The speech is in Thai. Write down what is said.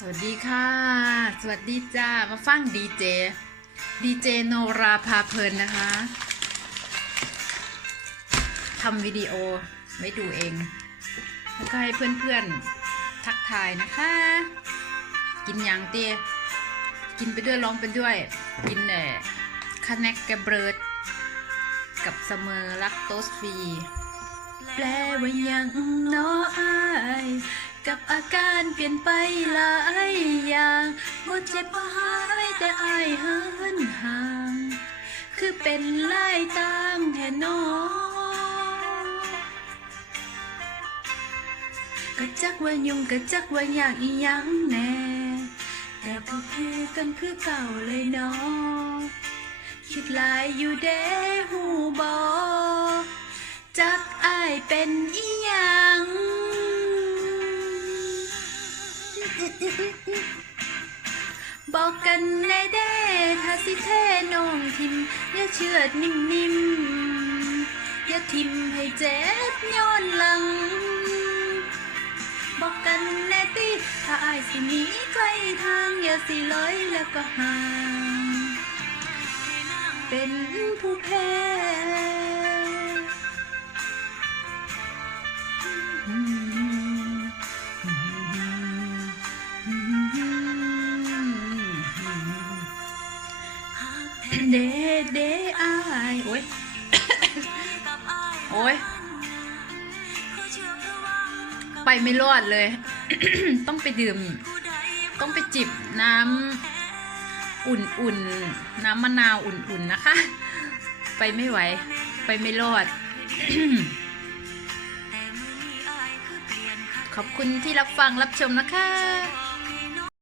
สวัสดีค่ะ สวัสดีจ้า มาฟังดีเจ ดีเจโนราพาเพลินนะคะทำวิดีโอไว้ดูเอง แล้วก็ให้เพื่อนๆ ทักทายนะคะ กินอย่างเตี้ยกินไปด้วยร้องไปด้วย กินเอ่คาแนกกระเบิด กับเสมอลักโตสฟรี แปลว่ายังน้ออาย กับอาการเปลี่ยนไปหลายอย่างบ่เจ็บบ่หายแต่อายเหินห่าง คือเป็นลายตามแท่นอก็จักว่ายุ่งก็จักว่าอยากอีหยังแน่ แต่ก็คือกันคือเก่าเลยเนาะคิดหลายอยู่เด้หูบอจักอายเป็นอี บอกกันแน่เด้ถ้าสิเทนองทิมอย่าเชื่อดนิ่มๆอย่าทิมให้เจ็บย้อนหลัง บอกกันแน่ติถ้าอายสิหนีไกลทางอย่าสิลอยแล้วก็ห่าง เป็นผู้แพ้ เดเดอายโอ้ยโอ้ยไปไม่รอดเลย ต้องไปดื่ม ต้องไปจิบน้ำอุ่นๆ น้ำมะนาวอุ่นๆนะคะ ไปไม่ไหว ไปไม่รอด ขอบคุณที่รับฟังรับชมนะคะ